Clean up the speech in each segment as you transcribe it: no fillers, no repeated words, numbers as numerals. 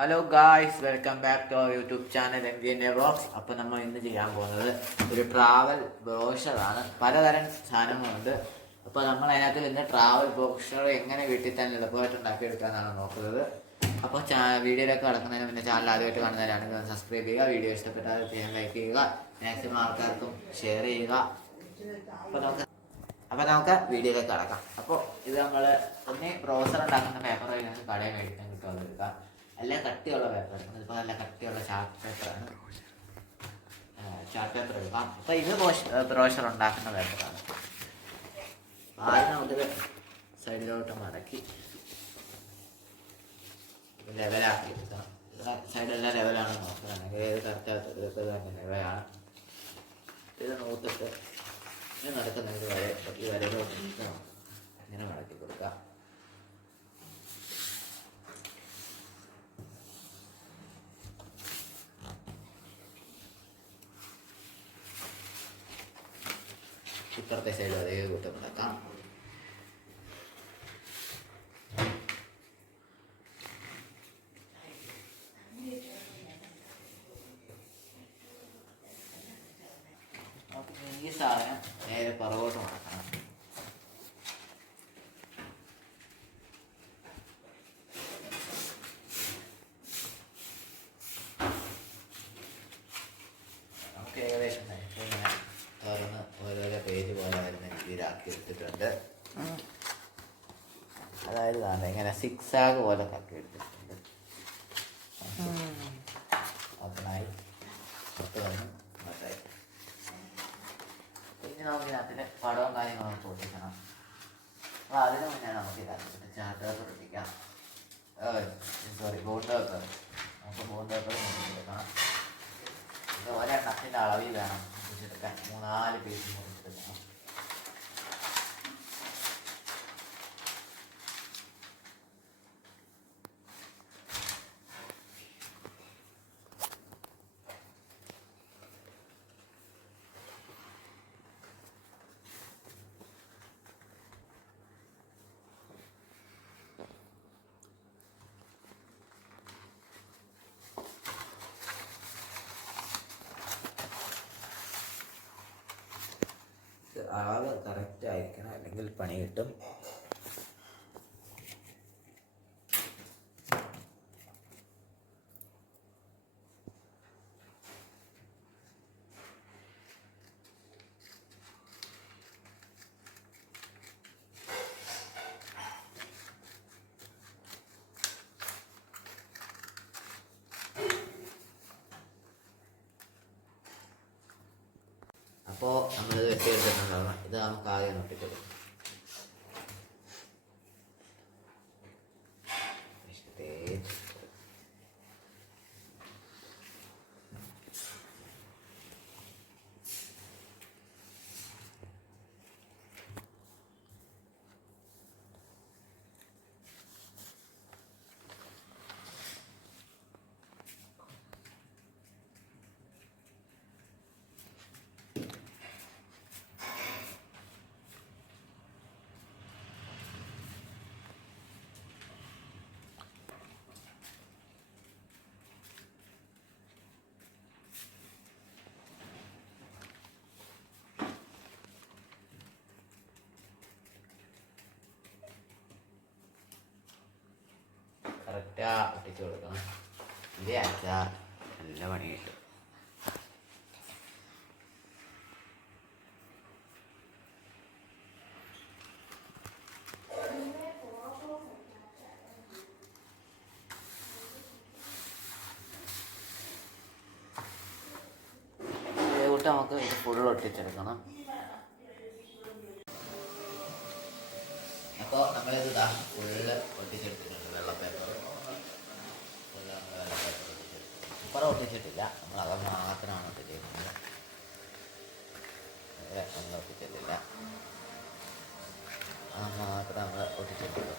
Hello guys, welcome back to our YouTube channel MVN vlogs. അപ്പോൾ നമ്മൾ ഇന്ന് ചെയ്യാൻ പോകുന്നത് ഒരു ട്രാവൽ ബ്രോഷറാണ്. പലതരം സാധനങ്ങളുണ്ട്. അപ്പോൾ നമ്മൾ അതിനകത്ത് ഇന്ന് ട്രാവൽ ബ്രോഷർ എങ്ങനെ വീട്ടിൽ തന്നെ എളുപ്പമായിട്ട് ഉണ്ടാക്കിയെടുക്കാനാണ് നോക്കുന്നത്. അപ്പോൾ വീഡിയോയിലൊക്കെ കിടക്കുന്നതിന് മുന്നേ ചാനൽ ആദ്യമായിട്ട് കാണുന്നവരാണെങ്കിൽ സബ്സ്ക്രൈബ് ചെയ്യുക. വീഡിയോ ഇഷ്ടപ്പെട്ടാൽ ചെയ്യാൻ ലൈക്ക് ചെയ്യുക, മാക്സിമം ആൾക്കാർക്കും ഷെയർ ചെയ്യുക. അപ്പോൾ നമുക്ക് വീഡിയോയിലേക്ക് കിടക്കാം. അപ്പോൾ ഇത് നമ്മൾ ഒന്ന് ബ്രോഷർ ഉണ്ടാക്കുന്ന പേപ്പർ കടയിൽ മേടിക്കാൻ കിട്ടുമെന്ന് എടുക്കാം. നല്ല കട്ടിയുള്ള പേപ്പർ, ഇതിപ്പോൾ നല്ല കട്ടിയുള്ള ചാർട്ട് പേപ്പറാണ്. ചാർട്ട് പേപ്പർ എടുക്കാം. അപ്പോൾ ഇത് ബ്രോഷർ ഉണ്ടാക്കുന്ന പേപ്പറാണ്. ആദ്യം നമുക്കിത് സൈഡിലോട്ട് മടക്കി ലെവലാക്കി എടുക്കണം. സൈഡെല്ലാം ലെവലാണ് നോക്കുകയാണെങ്കിൽ ഏത് കറക്റ്റായിട്ട് തന്നെ ലെവലാണ്. ഇത് നൂത്തിട്ട് ഇത് നടക്കുന്നത് വരെ ഈ വരയിലോട്ട് ഇങ്ങനെ മടക്കി കൊടുക്കാം. ഇപ്പുറത്തെ സൈഡ് അതേ കൂട്ടം ഉണ്ടാക്കാം. ഈ സാധനം നേരെ പുറകോട്ട് മടക്കണം. നമുക്ക് ഏകദേശം ഇങ്ങനെ തുറന്ന് ഓരോരോ പേജ് പോലെ വരുന്ന രീതിയിലാക്കി എടുത്തിട്ടുണ്ട്. അതായത് ഇങ്ങനെ സിക്സാഗ് പോലെ ആക്കി എടുത്തിട്ടുണ്ട്. അതിനായി പുറത്ത് വന്ന് മറ്റായി. പിന്നെ നമുക്ക് ഇതിനകത്തിന് പടവും കാര്യങ്ങളൊക്കെ ഒട്ടിക്കണം. അപ്പോൾ അതിന് മുന്നേ നമുക്ക് ഇതിനകത്ത് ചാർട്ട് പേപ്പർ ഒട്ടിക്കാം. Bond paper. നമുക്ക് ബോണ്ട് പേപ്പർ എടുക്കണം. ഇത് ഒരെണ്ണത്തിൻ്റെ അളവിൽ വേണം മുറിച്ചെടുക്കാൻ. 3-4 പീസ് മുറിച്ചെടുക്കണം. അളവ് കറക്റ്റ് ആയിരിക്കണം, അല്ലെങ്കിൽ പണി കിട്ടും. അപ്പോൾ നമ്മളിത് വെട്ടിയെടുത്തിട്ടുണ്ടാകും. ഇത് നമുക്ക് ആദ്യം ഒട്ടിച്ചെടുക്കും. കറക്റ്റാ ഒട്ടിച്ച് കൊടുക്കണം. ഇത് അയച്ചാൽ നല്ല പണി കിട്ടും. ഇതേകൂട്ട് നമുക്ക് ഇത് ഫുൾ ഒട്ടിച്ചെടുക്കണം. അപ്പോൾ നമ്മളിത് ഫുള്ള് ഒട്ടിച്ചെടുത്തിട്ടുണ്ട്. വെള്ള പേപ്പർ ഇപ്പുറം ഒട്ടിച്ചിട്ടില്ല, നമ്മൾ അത് മാത്രമാണ് ഒട്ടിച്ചിരിക്കുന്നത്. നമ്മൾ ഒട്ടിച്ചിട്ടില്ല, അത് മാത്രം നമ്മൾ ഒട്ടിച്ചിട്ടുള്ളൂ.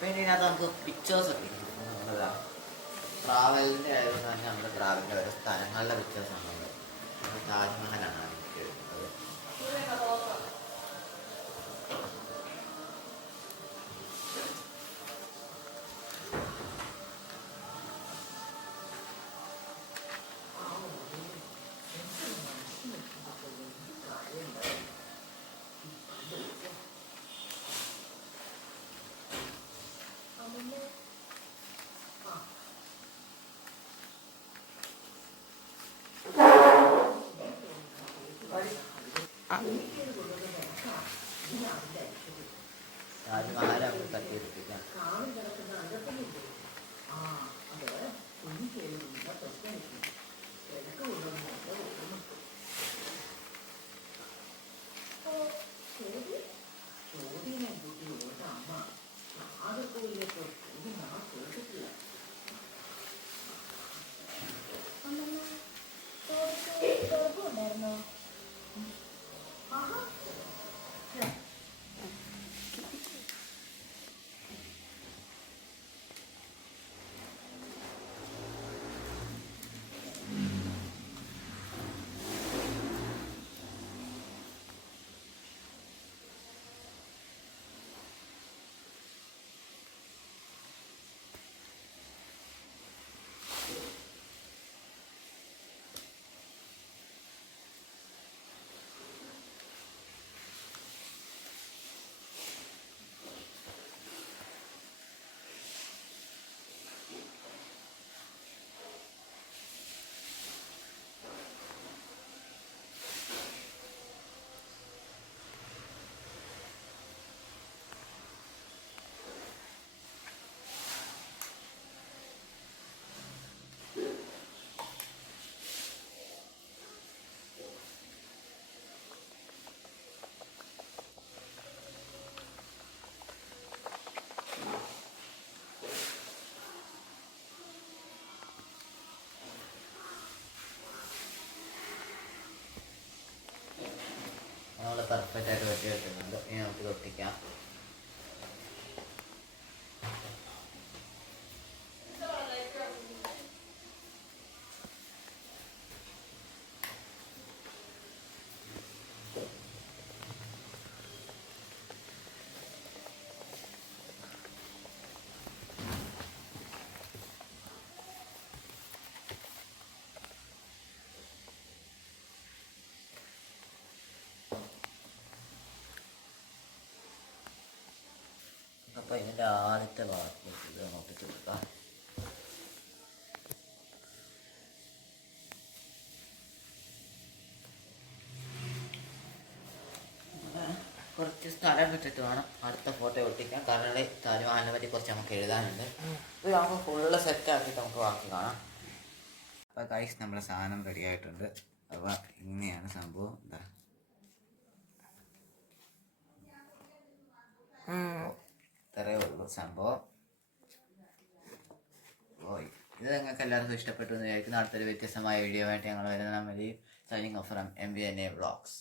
പിന്നെ ഇതിനകത്ത് നമുക്ക് പിക്ചേഴ്സ് ഒക്കെ നമ്മളതാണ് ട്രാവലിൻ്റെ ആയതുകൊണ്ട് തന്നെ നമ്മുടെ ട്രാവലിൻ്റെ ഓരോ സ്ഥലങ്ങളുടെ പിക്ചേഴ്സാണ്. നമ്മൾ താജ്മഹലാണ് എടുക്കുന്നത്. താജ്മഹൽ നമുക്ക് തട്ടിയെടുപ്പിക്കാം. നമ്മൾ പെർഫെക്റ്റ് ആയിട്ട് വെട്ടി വെക്കുന്നുണ്ട്. ഇനി നമുക്ക് ഒട്ടിക്കാം. അപ്പോൾ ഇതിൻ്റെ ആദ്യത്തെ ഭാഗത്തേക്ക് ഇത് ഒട്ടിച്ച് കൊടുക്കാം. കുറച്ച് സ്ഥലം വിട്ടിട്ട് വേണം അടുത്ത ഫോട്ടോ ഒട്ടിക്കാൻ. കാരണം താജ്മഹലിനെ പറ്റി കുറച്ച് നമുക്ക് എഴുതാനുണ്ട്. ഇത് നമുക്ക് ഫുള്ള് സെറ്റ് ആക്കിയിട്ട് നമുക്ക് ബാക്കി കാണാം. അപ്പോൾ ഗൈസ് നമ്മുടെ സാധനം റെഡി ആയിട്ടുണ്ട്. അപ്പോൾ ഇങ്ങനെയാണ് സംഭവം. എന്താ ഇത്രയേ ഉള്ളൂ സംഭവം. ഓയ് ഇത് നിങ്ങൾക്ക് എല്ലാവർക്കും ഇഷ്ടപ്പെട്ടു എന്ന് വിചാരിക്കുന്നു. അടുത്തൊരു വ്യത്യസ്തമായ വീഡിയോ ആയിട്ട് ഞങ്ങൾ വരുന്ന മതി. Signing off from MVNA vlogs.